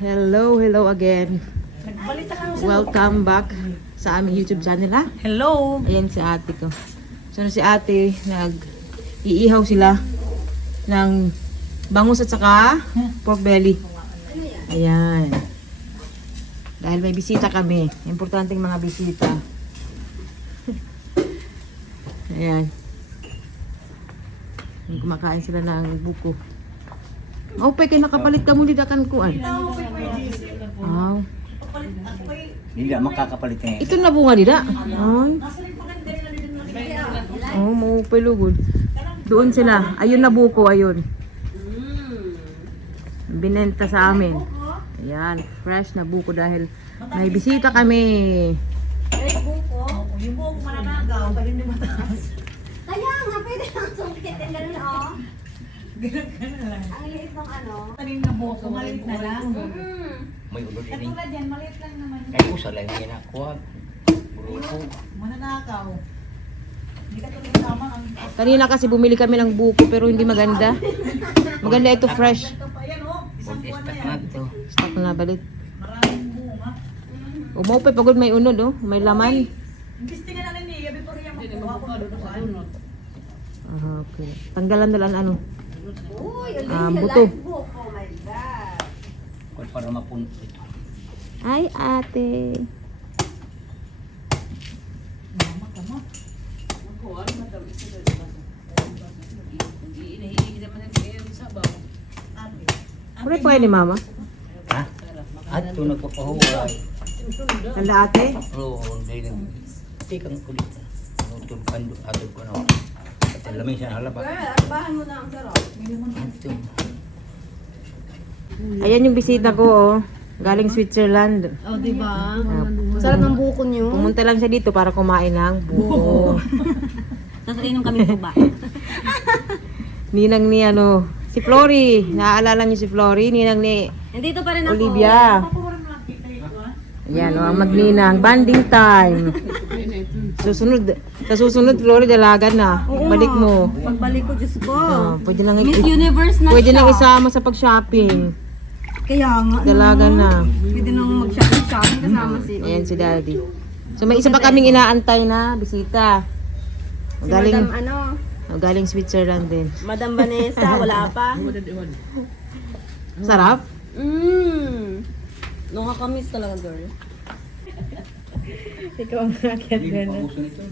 Hello again. Welcome back sa aming YouTube channel, ha? Hello! Ayan si ate ko. So, si ate, iihaw sila ng bangus at saka pork belly. Ayan. Dahil may bisita kami. Importanteng mga bisita. Ayan. Kumakain sila ng buko. Oh, pe, kaya nakapalit ka muli dakan kuan. Wow. Hindi na makakapalit niya. Ito na bunga dida. Ay. Oh, mo pelugod. Doon sila. Ayun na buko, ayun. Binenta sa amin. Ayan, fresh na buko dahil may bisita kami. Yung buhok mananagaw, pwede nyo mataas. Kaya nga, pwede lang sungkitin ganun, oh. Ganun lang. Ang liit ng ano. Tanim na buhok, maliit na lang. May ulod ini. Katulad yan, maliit lang naman. Kaya usa lang yan ako. Buruko. Mananakaw. Hindi ka tuloy tama ang... Kanina kasi bumili kami ng buko pero hindi maganda. Maganda ito fresh. Ito pa yan, oh. Isang buwan na Istak yan. na ito. Stock na balit. Maraming bunga. Umaupe pagod may unod, oh. May laman. Imbesti nga namin niya, before yung makuha ko doon sa ano. Ah, okay. Tanggalan na lang ano. Uy, buto. live book. Oh my God. Kung para mapunto ito. Ay, ate. Pwede po kayo ni mama? Ha? At ito nagpapahuway. Tanda ate? Oo, dahil tikang kulit. Nutod kando, atod ko na. At alamay siya halaba. Arbahan mo na ang sarap. Ito. Ayan yung bisita ko, oh. Galing Switzerland. Oh, di ba? Ah, Sarap ng buko niyo. Pumunta lang siya dito para kumain ng buko. Tapos inom kami tuba. Ninang ni ano, si Flory. Naaalala niyo si Flory? Ninang ni Nandito pa rin ako. Olivia. Ayan, oh, ang magninang. Banding time. Sa susunod, Flory, dalagan na. Balik mo. Pagbalik ko, Diyos ko. Pwede nang Miss Universe na pwede siya. nang isama sa pag-shopping. Kaya nga. Dalagan na. Pwede nang mag-shopping kasama si Ayan si Daddy. So may isa pa kaming inaantay na bisita. Si Madam ano, Galing Switzerland din. Madam Vanessa, wala pa. Sarap? Nakakamiss talaga, girl. Ikaw ang rakyat Hindi pa uso nito.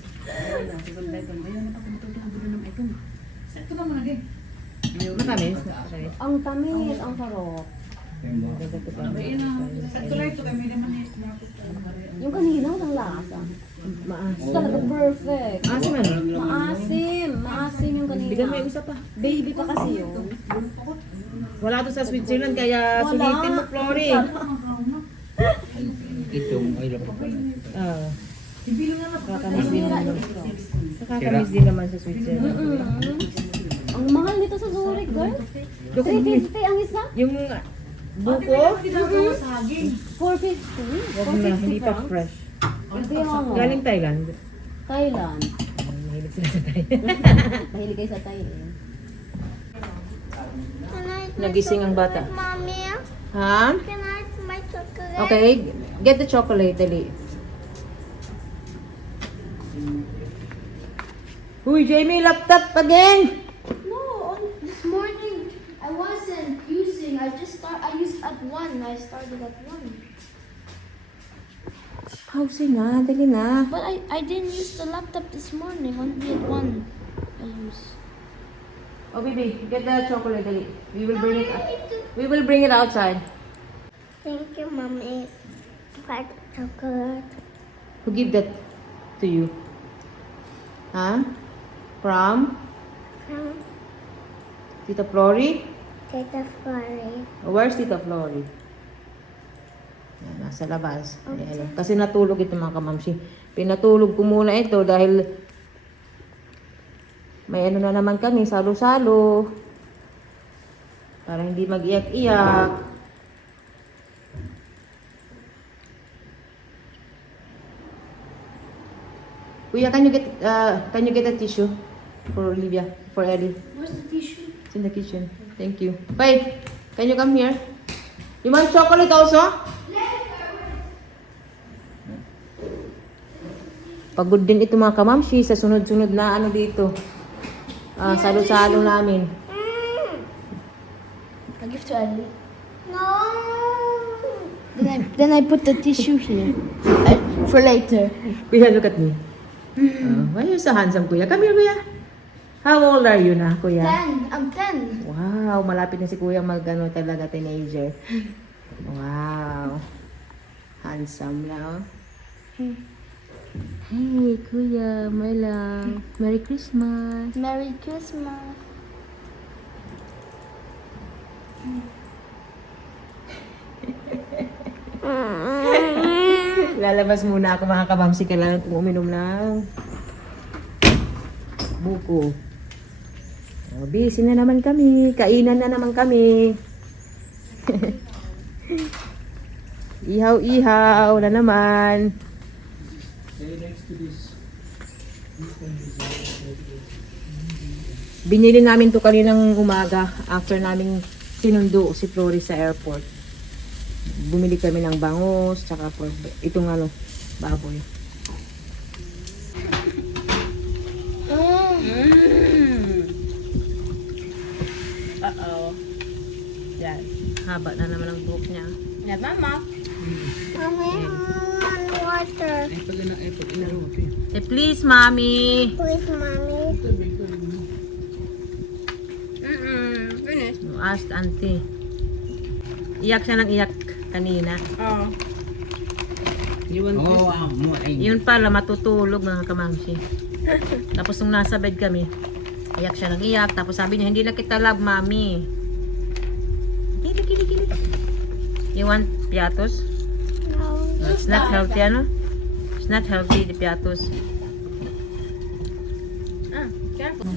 Ito na muna, gay. Matamis? Ang tamis, ang sarap. Ito lang ito, kami naman eh. Yung kanina, walang lasa. Maasim. Talaga perfect. Maasim ano? Maasim. Maasim yung kanina. Bigyan may isa pa. Baby pa kasi yun. Wala to sa Switzerland kaya Wala. sulitin mo, Flory. Ito, ay lapag ko na. Ah, Ibilang nga na. nakakamiss din Sira naman. yung ito. Nakakamiss din naman sa Switzerland. Ang mahal nito sa Zurich, girl. 350 ang isa. Yung buko, Saging. 450. wag na, hindi pa fresh. Hindi ako. Galing Thailand. Thailand. Mahilig sila sa Thailand. Mahilig kayo sa Thailand. Nagising ang bata. Mommy, Ha? can I have my chocolate? Okay, get the chocolate, dali. Uy, Jamie, laptop again! No, this morning I wasn't using. I used at 1. I started at 1. Pause na, dali na. But I didn't use the laptop this morning. Only at 1 I used. Oh, baby, get the chocolate, dali. We will bring it. We will bring it outside. Thank you, Mommy. For the chocolate. Who give that to you? Huh? From From Tita Flory? Tita Florrie. Where's Tita Flory? Yan, nasa labas. Ayan. Kasi natulog ito mga kamamsi. Pinatulog ko muna ito dahil may ano na naman kami, salo-salo. Para hindi mag-iyak-iyak. Kuya, can you get a tissue for Olivia, for Ellie? Where's the tissue? It's in the kitchen. Thank you. Bye. Can you come here? You want chocolate also? Pagod din ito mga kamamshi sa sunod-sunod na ano dito. Salo-salo namin. I give to Ellie. No. Then I put the tissue here for later. Kuya, look at me. Why are you so handsome, Kuya? Come here, Kuya. How old are you na, Kuya? 10. I'm 10. Wow, malapit na si Kuya mag-ano talaga, teenager. Wow. Handsome na, oh. Hey, Kuya, my love. Merry Christmas. Merry Christmas. Lalabas muna ako mga kabamsi, kailangan kong uminom ng buko. Busy na naman kami. Kainan na naman kami. Ihaw-ihaw na naman. Binili namin to kaninang umaga after namin sinundo si Flori sa airport. Bumili kami ng bangus, tsaka itong ano, baboy. Uh-oh. Yan. Haba na naman ang buhok niya. Yan, mama. Mommy, water. Say please, mommy. Please, mommy. Finish. You asked auntie. Iyak siya ng iyak kanina. Oh. Yun pala, matutulog mga kamamsi. Tapos nung nasa bed kami, iyak siya ng iyak. Tapos sabi niya, hindi na kita love, mommy. Kili. You want piatos? No. It's not healthy, ano? It's not healthy, the piatos. Careful.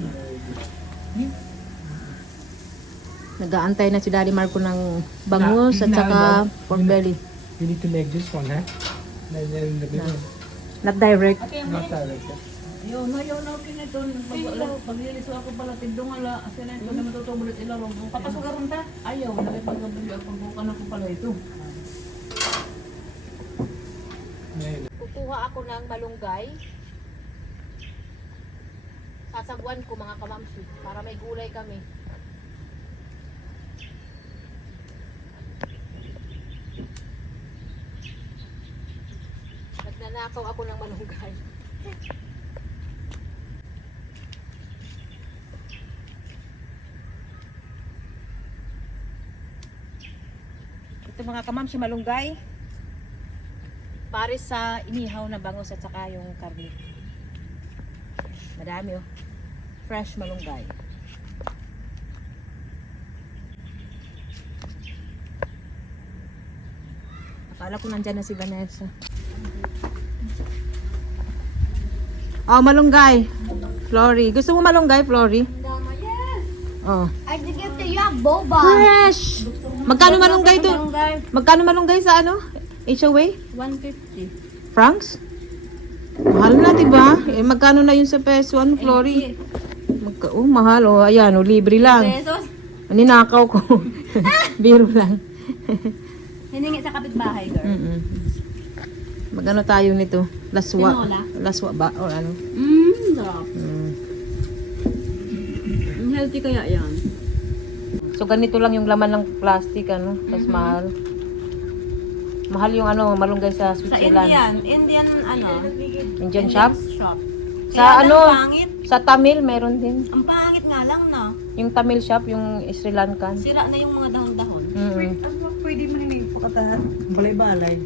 Nag-aantay na si Daddy Marco ng bangus at saka pork belly. You need to make this one, huh? And then the middle. Not direct. Not direct. Yun na, kinito. Paglilis ako pala, tindong ala. Kasi na ito na matutubulit ilarong. Papasok ka rin ta? Ayaw, nagpagabili ako. Pagbukan ako pala ito. Kukuha ako ng malunggay. Sasabuan ko mga kamamsi para may gulay kami. Nagnanakaw ako ng malunggay. Ito mga kamamsi, malunggay. Pares sa inihaw na bangus at saka yung karne. Madami oh. Fresh malunggay. Akala ko nandyan na si Vanessa. Oh, malunggay. Flory. Gusto mo malunggay, Flory? Mama, yes. Oh. I have to give to you a boba. Fresh! Magkano malunggay to? Magkano malunggay sa ano? HOA? 150. Francs? Mahal na, diba? Eh, magkano na yun sa peso? Ano, Flory? Mahal. Oh, ayan, oh, libre lang. Pesos? Ninakaw ko. Biro lang. Hiningi sa kapitbahay, girl. Magano tayo nito? Laswa. Tinola? Laswa ba? O ano? Sarap. Mm. Healthy kaya yan. So, ganito lang yung laman ng plastic, ano? Tapos mahal. Mahal yung ano, malunggay sa Sa Switzerland. Indian Indian shop? shop. Sa Kaya ano? ang pangit. Sa Tamil, meron din. Ang pangit nga lang na. Yung Tamil shop, yung Sri Lankan. Sira na yung mga dahon-dahon. Pwede mo nini pakatahan. Balay-balay.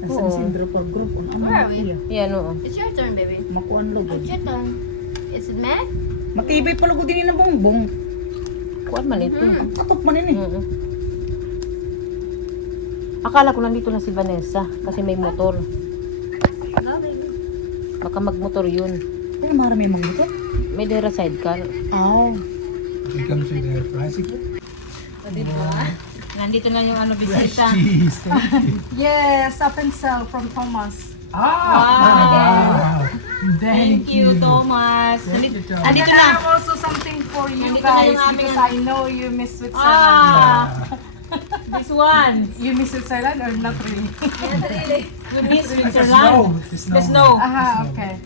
Oo. Asan sindro pag group on ang Where are we? Yan, oo. It's your turn, baby. makuan lugod. It's your turn. Is it mad? Makibay pa lugod din ng bongbong. Kuan man ito. Katok man ini. Akala ko nandito na si Vanessa kasi may motor. Baka magmotor yun. Pero marami mang dito. May dera sidecar. Oh. It comes with the bicycle. Nandito na yung ano, bisita. Cheese. Yes, up and sell from Thomas. Ah! Thank you, Thomas. Nandito na. also something for you Nandito na yung aming- I know you miss Switzerland. This one. You miss Switzerland or not really? You miss Switzerland? The snow. Aha, okay.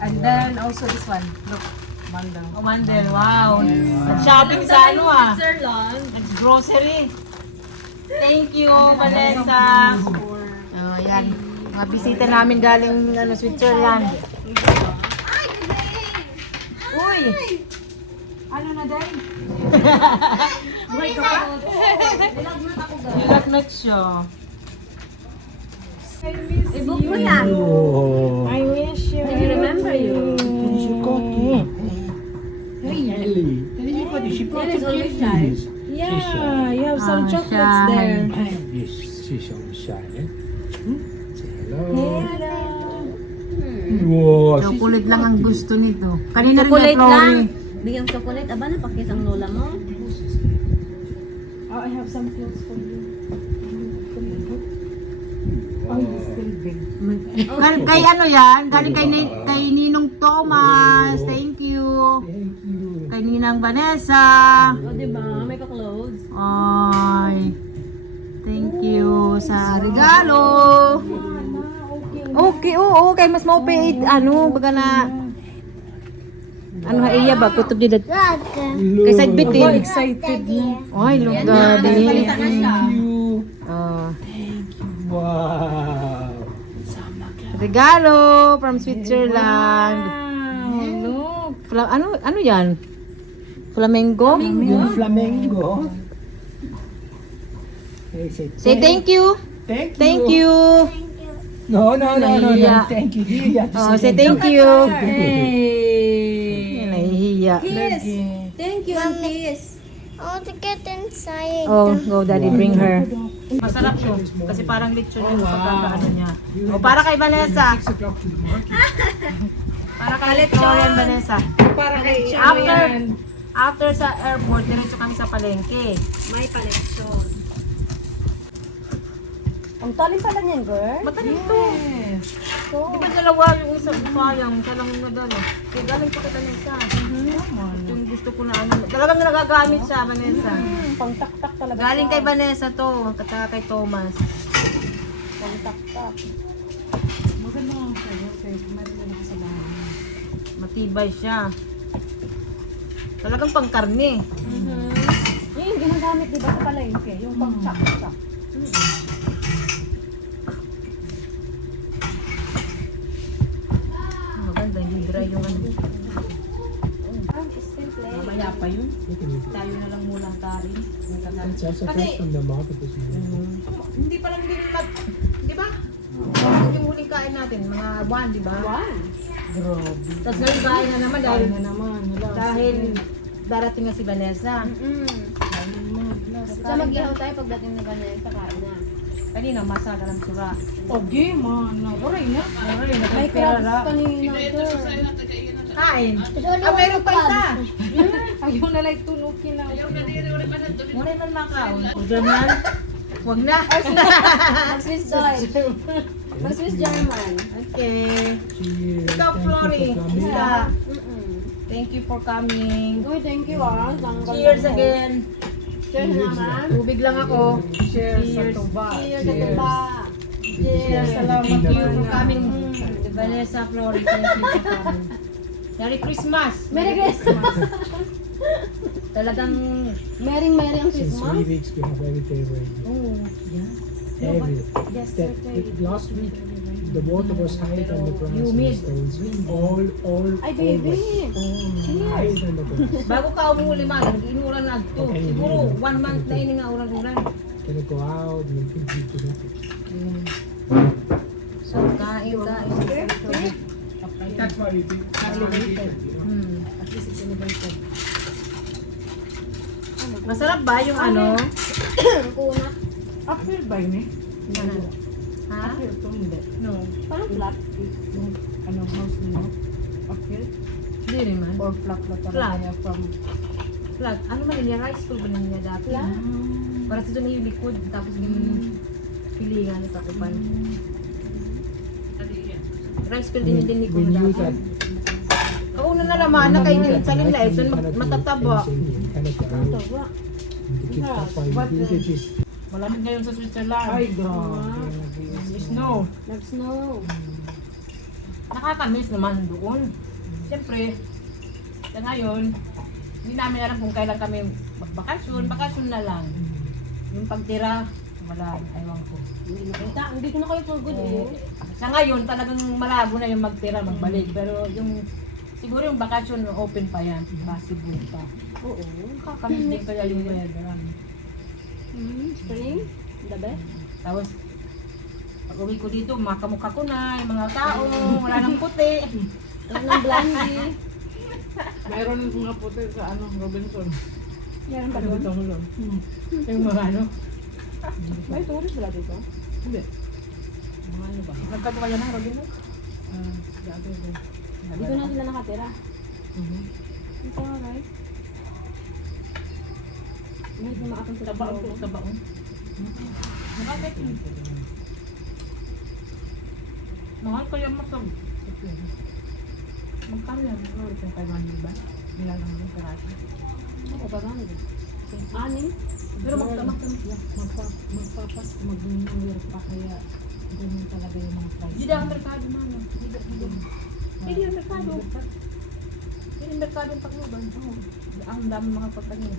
And then also this one. Look, Mandel. Oh, Mandel. Wow. Shopping sa ano ah. Switzerland. Grocery. Thank you, Vanessa. Oh, yan. Mga bisita namin galing ano, Switzerland. Uy! Ano na dahil? Ilag na siya. I-book mo na. Oh. I wish you. I remember you. Really? She brought That is some always gifts. Yeah, you have some Ah, chocolates there. Yes, she's always shy, eh? Say hello. Wow, Chocolate lang ang gusto nito. Kanina rin kay Chocolate lang. Florrie. Bigyan chocolate. Aba, napakis ang lola mo. Oh, I have some clothes for you. Kay ano yan? Galing kay Ninong Thomas. Thank you. Thank you. Kay Ninang Vanessa. O, diba? May ka-clothes. Ay. Thank you sa regalo. Okay, oo. Kay mas maupit. Ano, baga na. Ano ha iya ba? Kutob dito. Kay sagbit din. Excited na. Ay, look daddy. Thank you. Ah. Wow. Regalo from Switzerland. Look. Ano yan? Flamengo? Yung flamengo. Hey, Say thank you. Thank you. Thank you. No. Nahihiya. Thank you. You have to Oh, say say thank you. Hey. Nahihiya. Kiss. Thank you, and kiss. I want to get inside. Oh, go daddy, bring her. Masarap to. Kasi parang lechon yung pagkakaano niya. O, para kay Vanessa. 6 o'clock to the market. Para kay Victorian Vanessa. Para kay After sa airport, diretso kami sa palengke. May paletsyon. Ang talim pala niyan, girl. Matalim to. Di ba dalawa yung isa sayang, isa lang yung nadala. Kaya galing pa kita ng isa. Yung gusto ko na ano. Talagang nagagamit siya, Vanessa. Pangtaktak talaga. Galing kay Vanessa to, kata kay Thomas. Pangtaktak. Maganda nga sa'yo. Kasi marunong ako sa bahay. Matibay siya. Talagang pangkarne. Yung ginagamit, di ba, sa palengke? Yung pangtaktak. Maganda, hindi dry yung ano. Still play. Mamaya pa yun. Tayo na lang muna tari. It's also fresh from the market this morning. Hindi pa lang din cut. Di ba? Yung huling kain natin, mga 1, di ba? 1. Grabe. Tapos ngayon kain na naman dahil darating na si Vanessa. So mag-ihaw tayo pagdating na ganyan sa kain na. Kanina, masala ng sura. Okay, man. Oray na. May crabs kanina, girl. Kain. Meron pa isa. Ayaw na like tunukin na. Muna man makaon. O German, huwag na. Mag-Swiss Dutch. Mag-Swiss German. Okay. Cheers. Ikaw, Florrie. Isa. Mm-mm. Thank you for coming. Uy, thank you, ah. Cheers again. Cheers naman. Tubig lang ako. Cheers sa tuba. Cheers sa tuba. Cheers. Salamat for coming. Vanessa, Florrie, thank you for coming. Merry Christmas. Merry Christmas. Talagang, Merry ang Since Christmas. 3 weeks we have every day rain. oh, yeah. Every. Yesterday. Last week the water was higher than the grass and the Humid. stones. All Ay, baby. higher than the grass. Bago ka umuli man, inuran na ito. Okay, Siguro, hindi. 1 month na ini nga uran-uran. Gonna go out and continue to do it. So, kain. That's why we think. At least it's elevated. Masarap ba yung ano? Kunat. Uphill ba yun eh? Ha? Uphill to, hindi. No. Parang flat. Yung ano, house niyo. Uphill? Hindi rin man. Or flat na Flat. talaga from... Flat. Ano man niya? Rice pool ba niya dati? Flat? Para sa doon na yung likod. Tapos yung pilingan at takupan. Rice pool din yung likod We knew dati. that. Kauna na naman na kay Nilin sa Linla. So, matataba. Kind of Ito ba? Malamig ngayon sa Switzerland. Ay, grabe. Snow. Nag-snow. Nakakamiss naman doon. Siyempre, sa ngayon, hindi namin alam kung kailan kami magbakasyon. Bakasyon na lang. Yung pagtira, wala, ewan ko. Hindi ko na kayo for good eh. Sa ngayon, talagang malabo na yung magtira, magbalik. Pero yung, siguro yung bakasyon, open pa yan. Possible pa. Oo. Nakakamiss din kaya yung weather. Spring? The best? Tapos, pag uwi ko dito, makamukha ko na, yung mga tao, wala nang puti. Ano ng blondie? Mayroon mga puti sa Robinson. Yan ba doon? Yung mga ano. May tourist wala dito? Hindi. Mga ano ba? Nagkato kayo na, Robin? Dito na sila nakatira. It's alright. May kumakapang sa Tabaon po, tabaon. Bakit? Mahal kaya masag. Magkano yan? Ano ito yung 500 ba? Nilalang yung karate. Ako ba ba? Anim? Pero magtamak-tamak. Magpapas, mag-New Year pa kaya ganyan talaga yung mga price. Hindi ang merkado na. Hindi ang merkado. Hindi ang merkado ang Tacloban. Ang dami mga pagkain.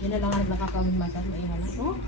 Yan na lang ang nakakawin masas. Mainga lang.